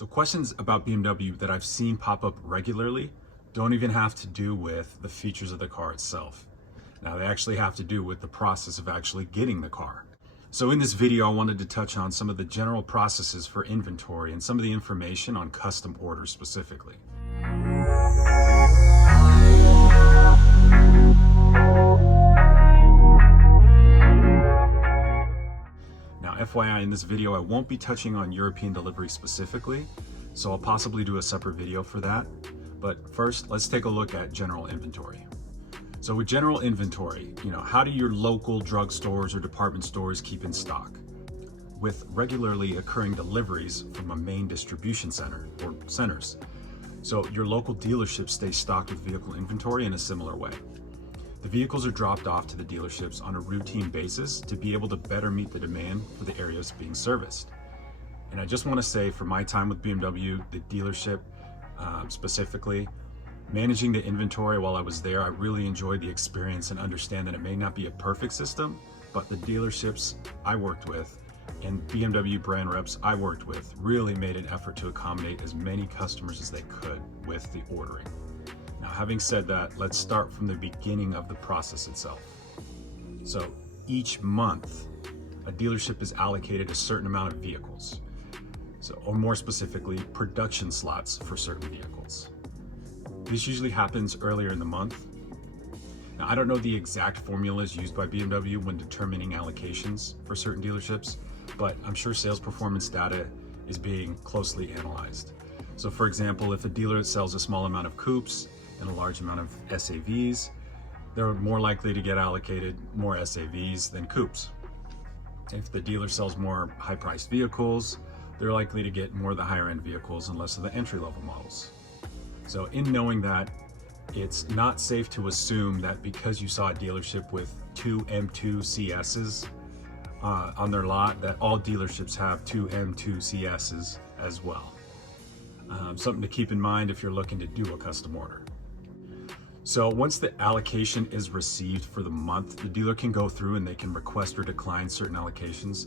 So questions about BMW that I've seen pop up regularly don't even have to do with the features of the car itself. Now they actually have to do with the process of actually getting the car. So in this video, I wanted to touch on some of the general processes for inventory and some of the information on custom orders specifically. Now, FYI, in this video, I won't be touching on European delivery specifically, so I'll possibly do a separate video for that. But first, let's take a look at general inventory. So with general inventory, how do your local drugstores or department stores keep in stock? With regularly occurring deliveries from a main distribution center or centers. So your local dealership stays stocked with vehicle inventory in a similar way. The vehicles are dropped off to the dealerships on a routine basis to be able to better meet the demand for the areas being serviced. And I just want to say, for my time with BMW, the dealership specifically, managing the inventory while I was there, I really enjoyed the experience and understand that it may not be a perfect system, but the dealerships I worked with and BMW brand reps I worked with really made an effort to accommodate as many customers as they could with the ordering. Now, having said that, let's start from the beginning of the process itself. So each month, a dealership is allocated a certain amount of vehicles. Or more specifically, production slots for certain vehicles. This usually happens earlier in the month. Now, I don't know the exact formulas used by BMW when determining allocations for certain dealerships, but I'm sure sales performance data is being closely analyzed. So for example, if a dealer sells a small amount of coupes and a large amount of SAVs, they're more likely to get allocated more SAVs than coupes. If the dealer sells more high-priced vehicles, they're likely to get more of the higher-end vehicles and less of the entry-level models. So in knowing that, it's not safe to assume that because you saw a dealership with two M2 CSs on their lot, that all dealerships have two M2 CSs as well. Something to keep in mind if you're looking to do a custom order. So once the allocation is received for the month, the dealer can go through and they can request or decline certain allocations.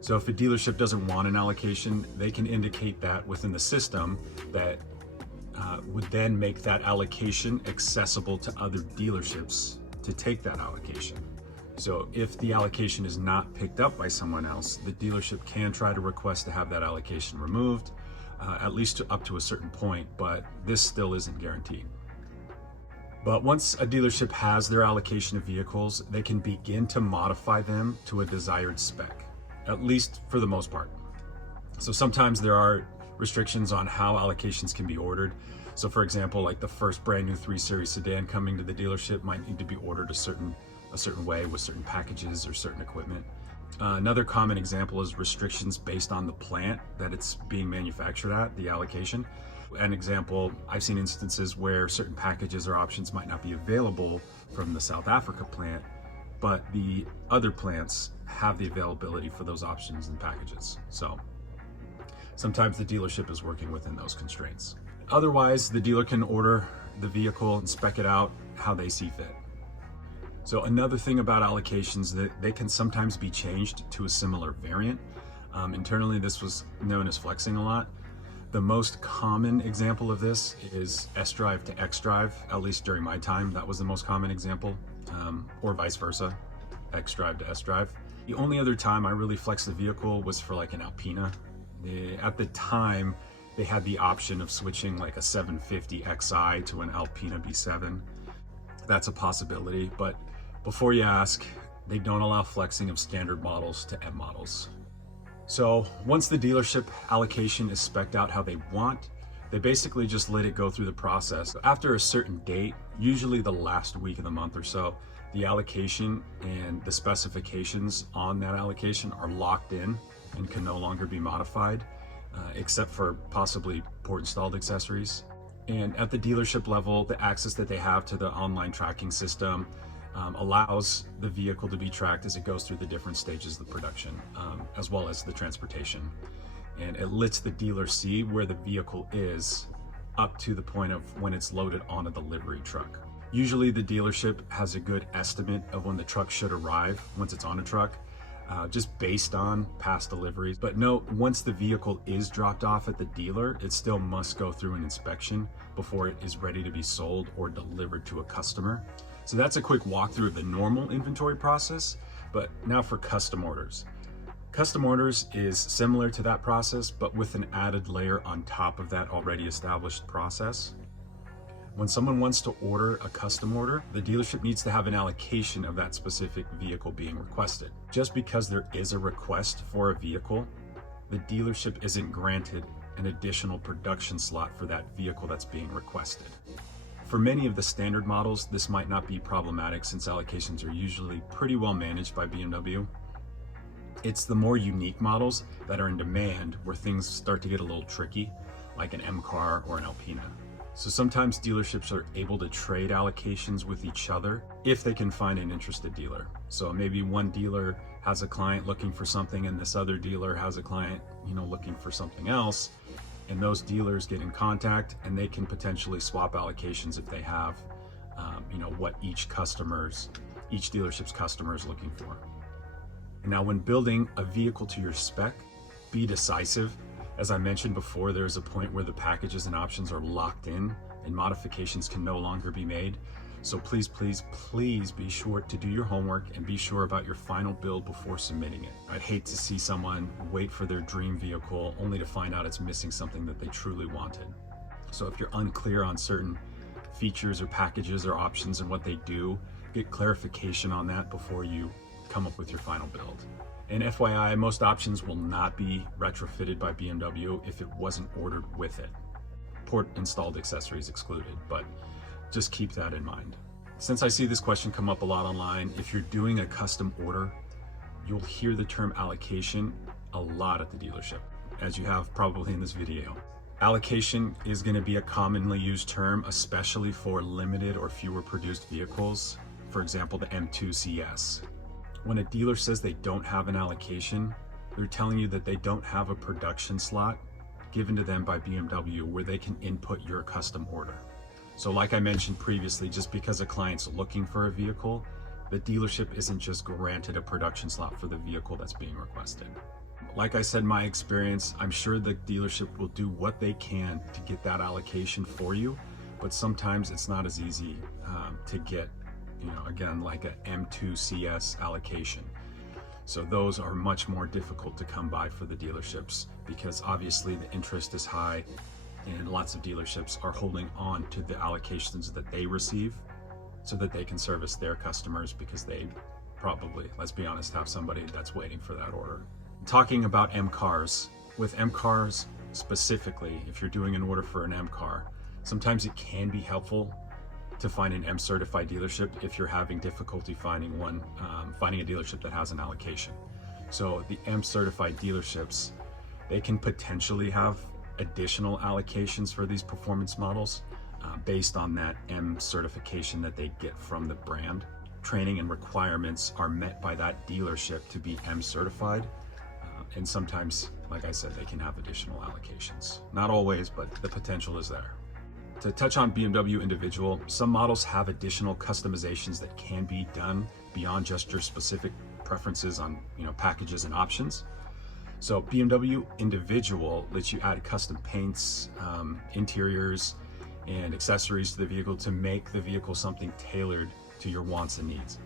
So if a dealership doesn't want an allocation, they can indicate that within the system that would then make that allocation accessible to other dealerships to take that allocation. So if the allocation is not picked up by someone else, the dealership can try to request to have that allocation removed, at least up to a certain point, but this still isn't guaranteed. But once a dealership has their allocation of vehicles, they can begin to modify them to a desired spec, at least for the most part. So sometimes there are restrictions on how allocations can be ordered. So for example, like the first brand new 3 Series sedan coming to the dealership might need to be ordered a certain way with certain packages or certain equipment. Another common example is restrictions based on the plant that it's being manufactured at, the allocation. An example, I've seen instances where certain packages or options might not be available from the South Africa plant, but the other plants have the availability for those options and packages. So sometimes the dealership is working within those constraints. Otherwise, the dealer can order the vehicle and spec it out how they see fit. So another thing about allocations, that they can sometimes be changed to a similar variant. Internally, this was known as flexing a lot. The most common example of this is S-Drive to X-Drive, at least during my time, that was the most common example, or vice versa, X-Drive to S-Drive. The only other time I really flexed the vehicle was for like an Alpina. At the time, they had the option of switching like a 750 Xi to an Alpina B7. That's a possibility, but before you ask, they don't allow flexing of standard models to M models. So once the dealership allocation is spec'd out how they want, they basically just let it go through the process. After a certain date, usually the last week of the month or so, the allocation and the specifications on that allocation are locked in and can no longer be modified, except for possibly port installed accessories. And at the dealership level, the access that they have to the online tracking system allows the vehicle to be tracked as it goes through the different stages of the production, as well as the transportation. And it lets the dealer see where the vehicle is up to the point of when it's loaded on a delivery truck. Usually the dealership has a good estimate of when the truck should arrive once it's on a truck. just based on past deliveries. But note, once the vehicle is dropped off at the dealer, it still must go through an inspection before it is ready to be sold or delivered to a customer. So that's a quick walkthrough of the normal inventory process, but now for custom orders. Custom orders is similar to that process, but with an added layer on top of that already established process. When someone wants to order a custom order, the dealership needs to have an allocation of that specific vehicle being requested. Just because there is a request for a vehicle, the dealership isn't granted an additional production slot for that vehicle that's being requested. For many of the standard models, this might not be problematic since allocations are usually pretty well managed by BMW. It's the more unique models that are in demand where things start to get a little tricky, like an M car or an Alpina. So sometimes dealerships are able to trade allocations with each other if they can find an interested dealer. So maybe one dealer has a client looking for something and this other dealer has a client, looking for something else, and those dealers get in contact and they can potentially swap allocations if they have, what each dealership's customer is looking for. And now when building a vehicle to your spec, be decisive. As I mentioned before, there's a point where the packages and options are locked in and modifications can no longer be made. So please, please, please be sure to do your homework and be sure about your final build before submitting it. I'd hate to see someone wait for their dream vehicle only to find out it's missing something that they truly wanted. So if you're unclear on certain features or packages or options and what they do, get clarification on that before you come up with your final build. And FYI, most options will not be retrofitted by BMW if it wasn't ordered with it. Port installed accessories excluded, but just keep that in mind. Since I see this question come up a lot online, if you're doing a custom order, you'll hear the term allocation a lot at the dealership, as you have probably in this video. Allocation is going to be a commonly used term, especially for limited or fewer produced vehicles. For example, the M2 CS. When a dealer says they don't have an allocation, they're telling you that they don't have a production slot given to them by BMW where they can input your custom order. So like I mentioned previously, just because a client's looking for a vehicle, the dealership isn't just granted a production slot for the vehicle that's being requested. Like I said, my experience, I'm sure the dealership will do what they can to get that allocation for you, but sometimes it's not as easy to get, again, like a M2 CS allocation. So those are much more difficult to come by for the dealerships because obviously the interest is high and lots of dealerships are holding on to the allocations that they receive so that they can service their customers because they probably, let's be honest, have somebody that's waiting for that order. Talking about M cars, with M cars specifically, if you're doing an order for an M car, sometimes it can be helpful to find an M certified dealership if you're having difficulty finding one, finding a dealership that has an allocation. So the M certified dealerships, they can potentially have additional allocations for these performance models based on that M certification that they get from the brand. Training and requirements are met by that dealership to be M certified. And sometimes, like I said, they can have additional allocations. Not always, but the potential is there. To touch on BMW Individual, some models have additional customizations that can be done beyond just your specific preferences on packages and options. So BMW Individual lets you add custom paints, interiors, and accessories to the vehicle to make the vehicle something tailored to your wants and needs.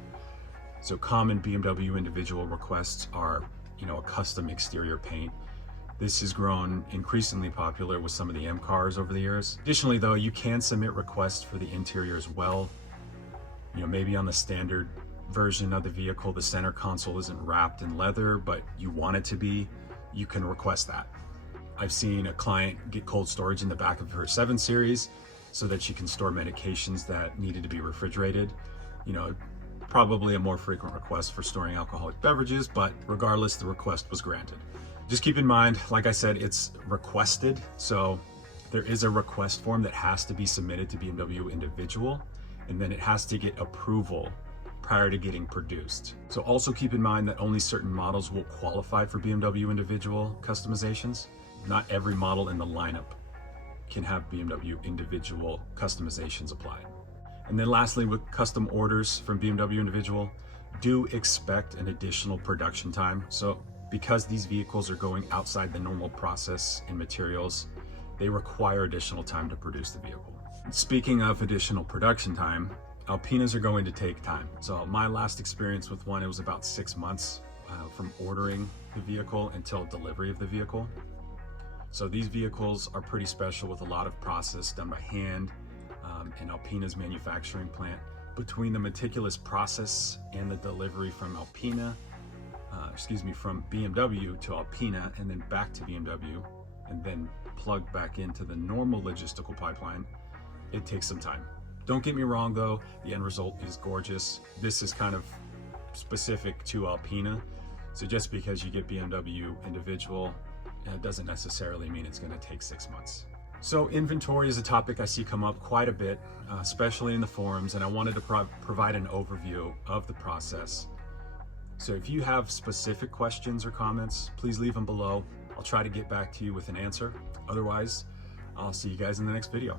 So common BMW Individual requests are, a custom exterior paint. This has grown increasingly popular with some of the M cars over the years. Additionally though, you can submit requests for the interior as well. Maybe on the standard version of the vehicle, the center console isn't wrapped in leather, but you want it to be, you can request that. I've seen a client get cold storage in the back of her 7 Series so that she can store medications that needed to be refrigerated. Probably a more frequent request for storing alcoholic beverages, but regardless, the request was granted. Just keep in mind, like I said, it's requested. So there is a request form that has to be submitted to BMW Individual, and then it has to get approval prior to getting produced. So also keep in mind that only certain models will qualify for BMW Individual customizations. Not every model in the lineup can have BMW Individual customizations applied. And then lastly, with custom orders from BMW Individual, do expect an additional production time. So because these vehicles are going outside the normal process and materials, they require additional time to produce the vehicle. Speaking of additional production time, Alpinas are going to take time. So my last experience with one, it was about 6 months from ordering the vehicle until delivery of the vehicle. So these vehicles are pretty special with a lot of process done by hand in Alpina's manufacturing plant. Between the meticulous process and the delivery from from BMW to Alpina and then back to BMW and then plugged back into the normal logistical pipeline, it takes some time. Don't get me wrong though, the end result is gorgeous. This is kind of specific to Alpina. So just because you get BMW Individual, doesn't necessarily mean it's going to take 6 months. So inventory is a topic I see come up quite a bit, especially in the forums, and I wanted to provide an overview of the process. So if you have specific questions or comments, please leave them below. I'll try to get back to you with an answer. Otherwise, I'll see you guys in the next video.